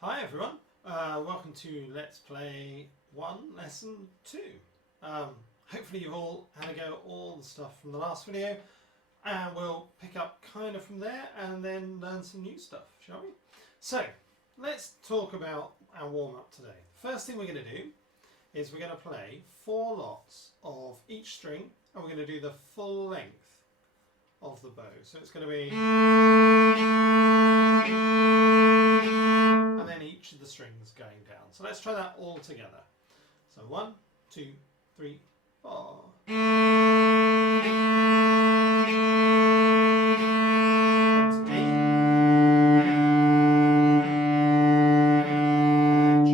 Hi everyone, welcome to Let's Play 1 Lesson 2. Hopefully you've all had a go at all the stuff from the last video, and we'll pick up kind of from there and then learn some new stuff, shall we? So, let's talk about our warm-up today. First thing we're going to do is we're going to play 4 lots of each string, and we're going to do the full length of the bow. So it's going to be... and then each of the strings going down. So let's try that all together. So 1, 2, 3, 4. Then to D. G.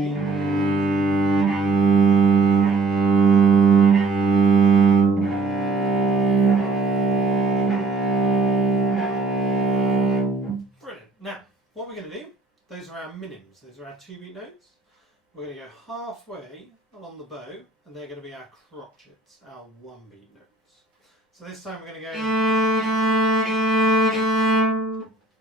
Brilliant. Now, what we're going to do, those are our minims, those are our 2-beat notes. We're going to go halfway along the bow, and they're going to be our crotchets, our 1-beat notes. So this time we're going to go...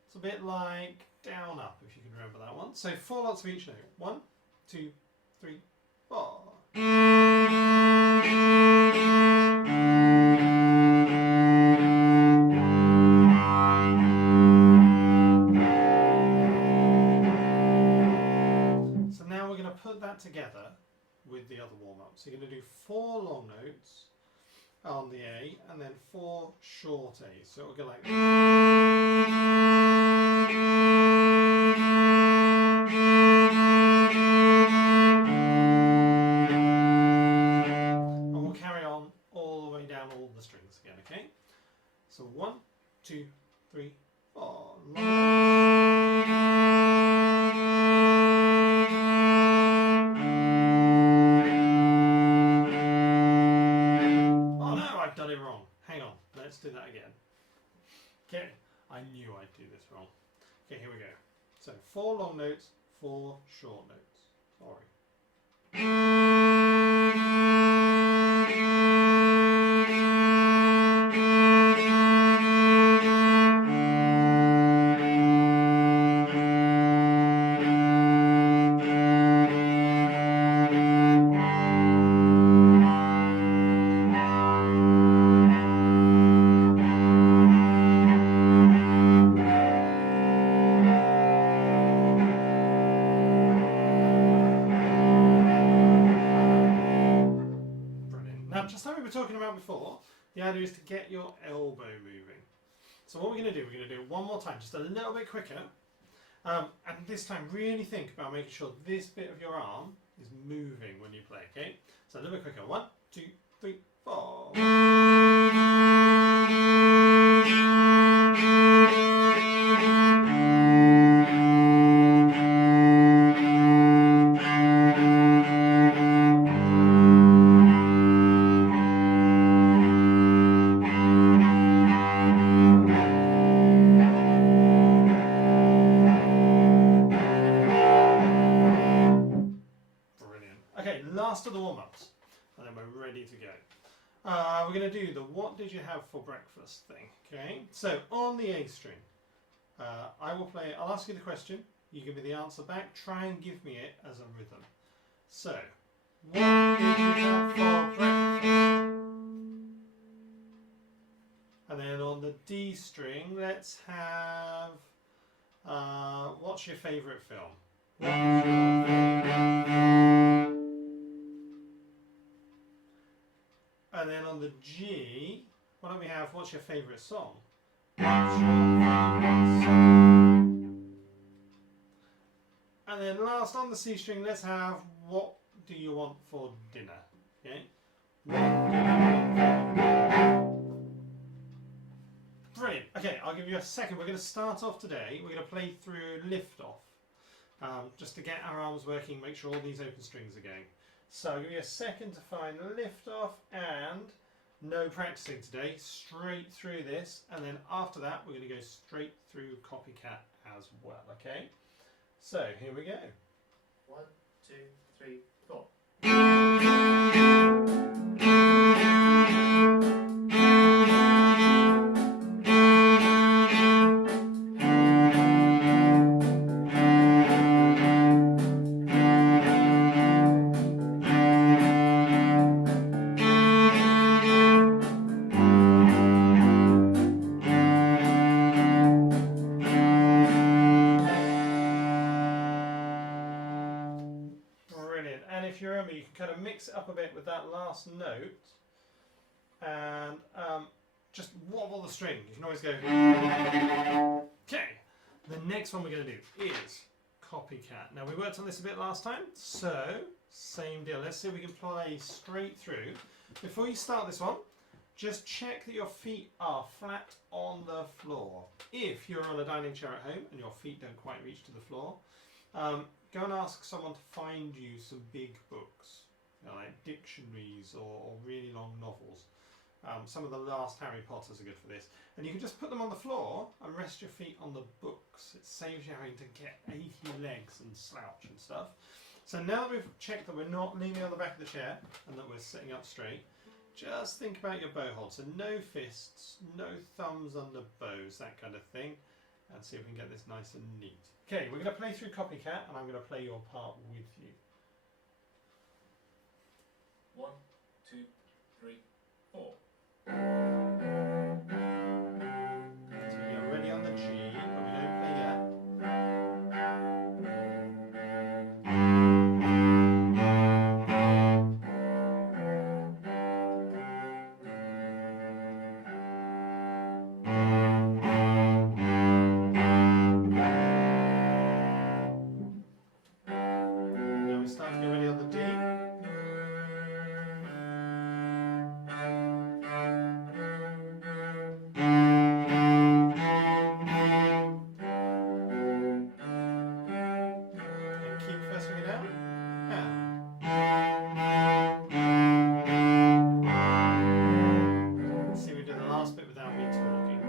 It's a bit like down up, if you can remember that one. So 4 lots of each note. 1, 2, 3, 4. Put that together with the other warm-up. So you're going to do 4 long notes on the A and then 4 short A's. So it'll go like this. And we'll carry on all the way down all the strings again, okay? So 1, 2, 3, 4. Long notes. Done it wrong. Hang on, let's do that again. Okay, I knew I'd do this wrong. Okay, here we go. So 4 long notes, 4 short notes. Sorry. Just like we were talking about before, the idea is to get your elbow moving. So what we're going to do, we're going to do it one more time, just a little bit quicker. And this time really think about making sure this bit of your arm is moving when you play, okay? So a little bit quicker. 1, 2, 3, 4. Last of the warm-ups, and then we're ready to go. We're going to do the what did you have for breakfast thing, okay? So on the A string, I'll ask you the question, you give me the answer back, try and give me it as a rhythm. So, what did you have for breakfast? And then on the D string, let's have, what's your favourite film? What's your favourite film? And then on the G, why don't we have, what's your favourite song? What's your favourite song? And then last on the C string, let's have, what do you want for dinner? Okay? What do you want for dinner? Brilliant. Okay, I'll give you a second. We're going to start off today. We're going to play through Lift Off. Just to get our arms working, make sure all these open strings are going. So I'll give you a second to find Lift Off, and no practicing today, straight through this, and then after that we're going to go straight through Copycat as well, okay? So here we go. 1, 2, 3, 4. if you remember, you can kind of mix it up a bit with that last note, and just wobble the string. You can always go. Okay, the next one we're going to do is copycat. Now we worked on this a bit last time, so same deal. Let's see if we can play straight through. Before you start this one, just check that your feet are flat on the floor. If you're on a dining chair at home and your feet don't quite reach to the floor, go and ask someone to find you some big books, like dictionaries or really long novels. Some of the last Harry Potters are good for this. And you can just put them on the floor and rest your feet on the books. It saves you having to get achy legs and slouch and stuff. So now that we've checked that we're not leaning on the back of the chair and that we're sitting up straight, just think about your bow hold. So no fists, no thumbs under bows, that kind of thing. And see if we can get this nice and neat. Okay, we're going to play through Copycat and I'm going to play your part with you. 1, 2, 3, 4. So you're ready on the G, but we don't play yet. Now we start to get ready on the D. Keep first finger down. And let's see if we do the last bit without me talking.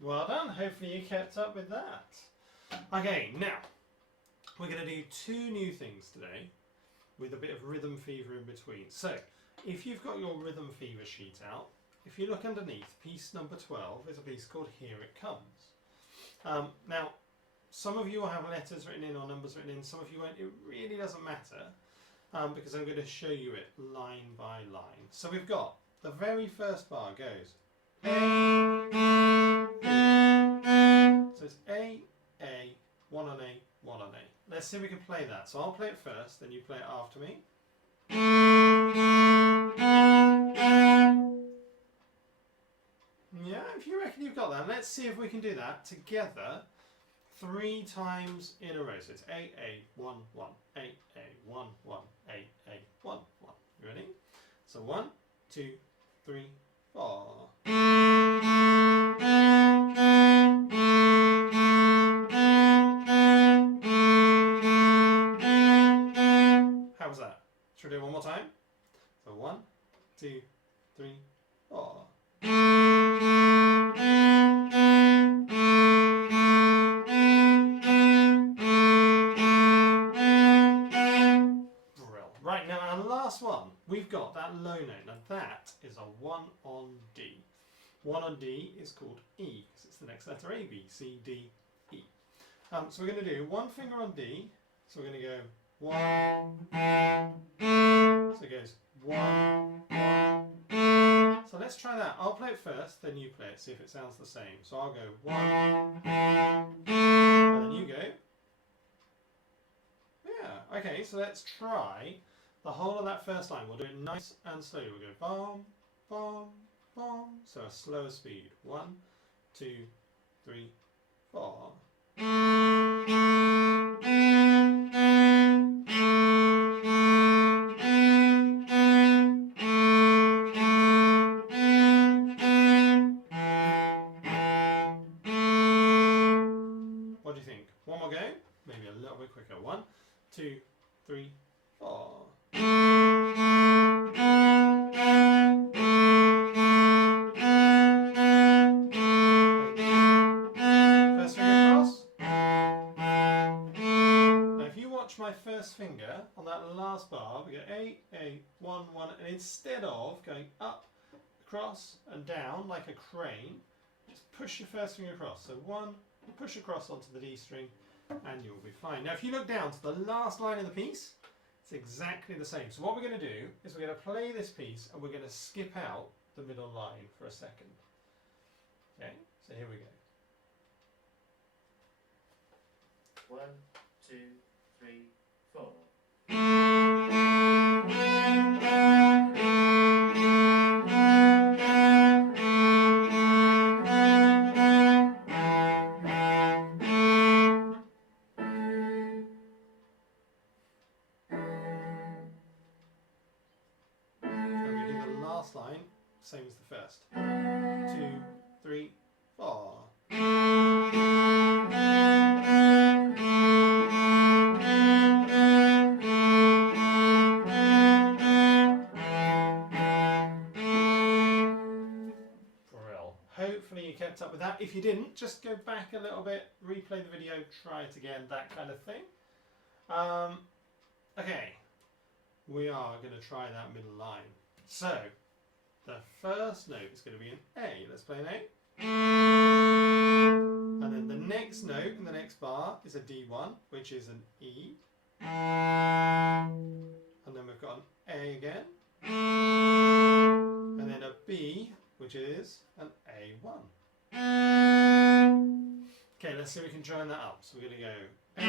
Well done, hopefully you kept up with that. Okay, now we're going to do two new things today with a bit of rhythm fever in between. So, if you've got your rhythm fever sheet out, if you look underneath, piece number 12 is a piece called Here It Comes. Now, some of you will have letters written in or numbers written in, some of you won't. It really doesn't matter because I'm going to show you it line by line. So we've got the very first bar goes A, so it's A, 1 on A, 1 on A. Let's see if we can play that. So I'll play it first, then you play it after me. Yeah, if you reckon you've got that, let's see if we can do that together 3 times in a row. So it's A, 1, 1, A, 1, 1, A, 1, 1. You ready? So 1, 2, 3, 4. How was that? Should we do it one more time? So 1, 2, 3, 4. Right, now our last one, we've got that low note. Now that is a 1 on D. 1 on D is called E, because it's the next letter A, B, C, D, E. So we're going to do one finger on D, so we're going to go 1, so it goes 1, 1. So let's try that. I'll play it first, then you play it, see if it sounds the same. So I'll go 1, and then you go. Yeah, okay, so let's try the whole of that first line. We'll do it nice and slowly. We'll go bom, bom, bom. So a slower speed. 1, 2, 3, 4. What do you think? One more go? Maybe a little bit quicker. 1, 2, 3, 4. First finger across. Now if you watch my first finger on that last bar, we go A, 1, 1, and instead of going up, across and down like a crane, just push your first finger across. So 1, push across onto the D string, and you'll be fine. Now if you look down to the last line of the piece, it's exactly the same. So what we're going to do is we're going to play this piece and we're going to skip out the middle line for a second. Okay, so here we go. 1, 2, 3, 4. And we do the last line, same as the first. 2, 3, 4. Brill. Hopefully you kept up with that. If you didn't, just go back a little bit, replay the video, try it again, that kind of thing. Okay, we are going to try that middle line. So, the first note is going to be an A. Let's play an A. And then the next note in the next bar is a D1, which is an E. And then we've got an A again. And then a B, which is an A1. Okay, let's see if we can join that up. So we're going to go A,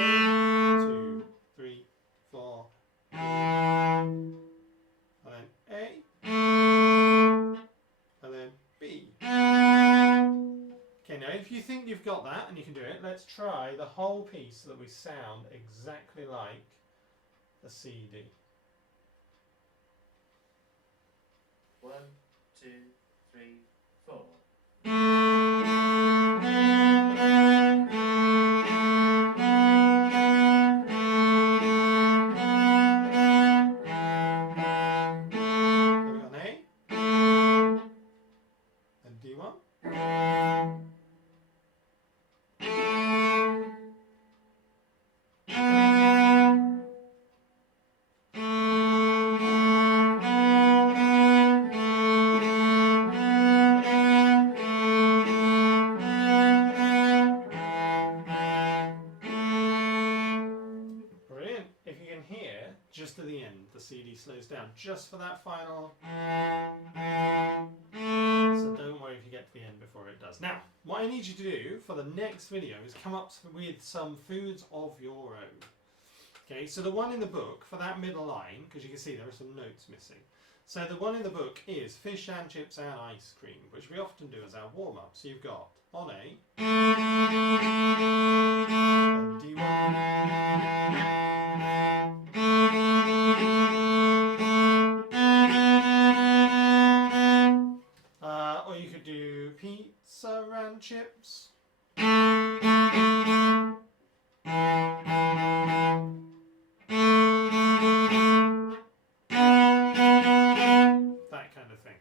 2, 3, 4, and then A, and then B. Okay, now if you think you've got that and you can do it, let's try the whole piece so that we sound exactly like a CD. 1, 2, 3, 4. Just at the end, the CD slows down just for that final. So don't worry if you get to the end before it does. Now, what I need you to do for the next video is come up with some foods of your own. Okay, so the one in the book for that middle line, because you can see there are some notes missing. So the one in the book is fish and chips and ice cream, which we often do as our warm-up. So you've got on A, D1. Or you could do pizza and chips. That kind of thing.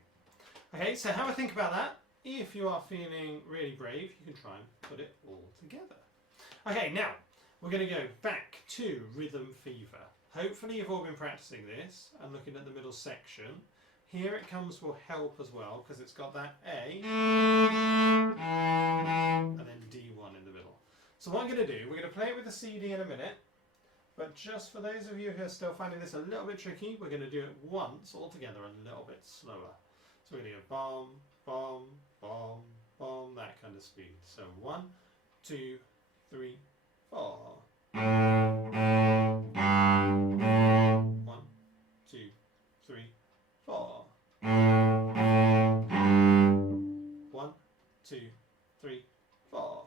Okay, so have a think about that. If you are feeling really brave, you can try and put it all together. Okay, now we're going to go back to Rhythm Fever. Hopefully you've all been practicing this and looking at the middle section. Here it comes will help as well because it's got that A and then D1 in the middle. So what I'm going to do, we're going to play it with the CD in a minute, but just for those of you who are still finding this a little bit tricky, we're going to do it once all together a little bit slower. So we're going to go bomb, bomb, bomb, bomb, that kind of speed. So 1, 2, 3, 4. 1, 2, 3, 4. 1, 2, 3, 4.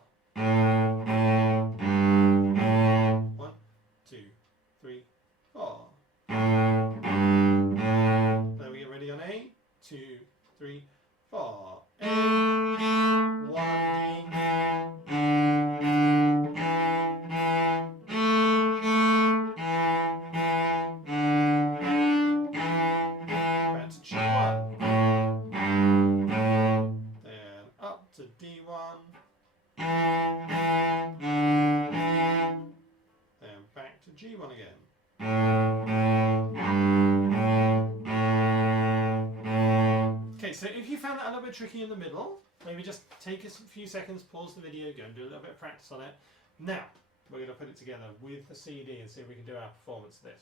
1, 2, 3, 4. Then we get ready on A, 2, 3, 4. A, 1, D. Back to G1. Then up to D1. Then back to G1 again. Okay, so if you found that a little bit tricky in the middle, maybe just take a few seconds, pause the video, go and do a little bit of practice on it. Now, we're going to put it together with the CD and see if we can do our performance of this.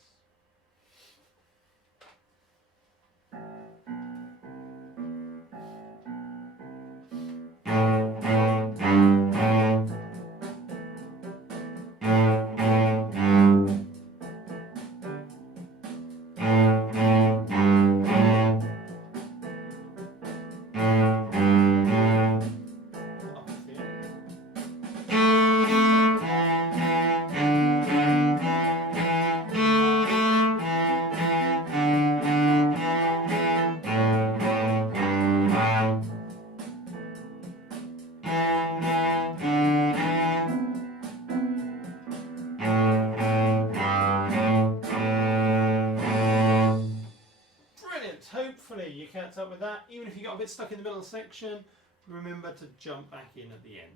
Hopefully you kept up with that. Even if you got a bit stuck in the middle section, remember to jump back in at the end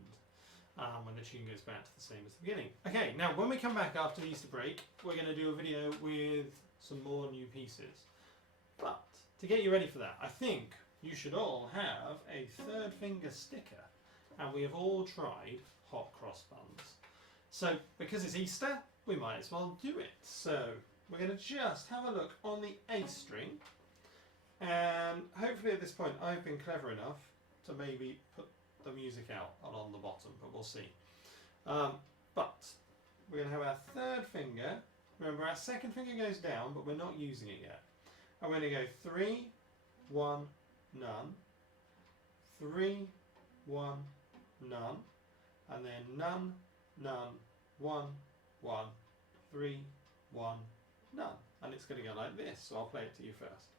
when the tune goes back to the same as the beginning. Okay, now when we come back after the Easter break, we're going to do a video with some more new pieces. But to get you ready for that, I think you should all have a third finger sticker, and we have all tried hot cross buns. So because it's Easter, we might as well do it. So we're going to just have a look on the A string. And hopefully at this point I've been clever enough to maybe put the music out on the bottom, but we'll see. But we're going to have our third finger. Remember, our second finger goes down, but we're not using it yet. And we're going to go 3, 1, none, 3, 1, none, and then none, none, 1, 1, 3, 1, none. And it's going to go like this, so I'll play it to you first.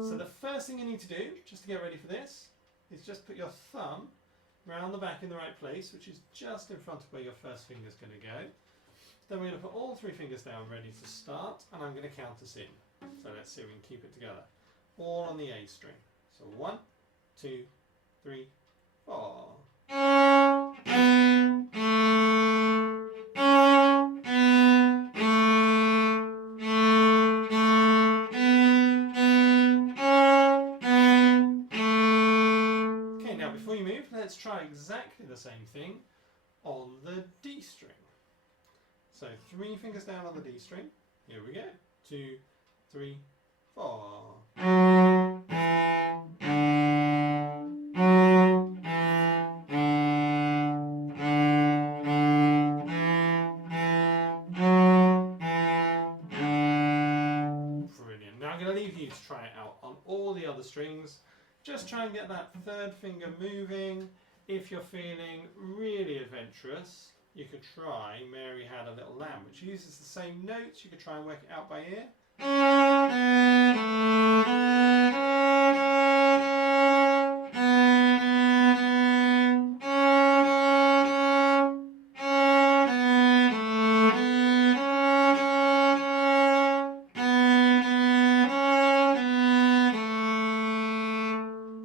So the first thing you need to do, just to get ready for this, is just put your thumb round the back in the right place, which is just in front of where your first finger is going to go. Then we're going to put all 3 fingers down ready to start, and I'm going to count us in. So let's see if we can keep it together. All on the A string. So 1, 2, 3, 4. Okay, now before you move, let's try exactly the same thing on the D string. So 3 fingers down on the D string. Here we go. 2, 3, 4. Brilliant. Now I'm going to leave you to try it out on all the other strings. Just try and get that third finger moving. If you're feeling really adventurous, you could try Mary Had a Little Lamb, which uses the same notes. You could try and work it out by ear.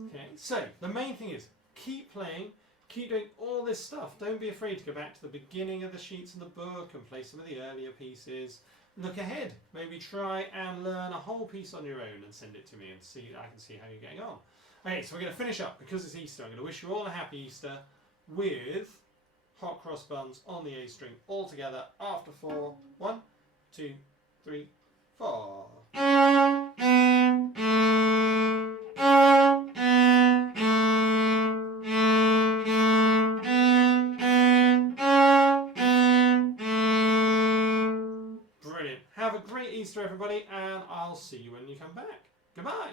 Okay, so the main thing is keep playing. Keep doing all this stuff. Don't be afraid to go back to the beginning of the sheets in the book and play some of the earlier pieces. Look ahead. Maybe try and learn a whole piece on your own and send it to me and see. I can see how you're getting on. Okay, so we're going to finish up because it's Easter. I'm going to wish you all a happy Easter with hot cross buns on the A string all together after 4. 1, 2, 3, 4. Have a great Easter, everybody, and I'll see you when you come back. Goodbye.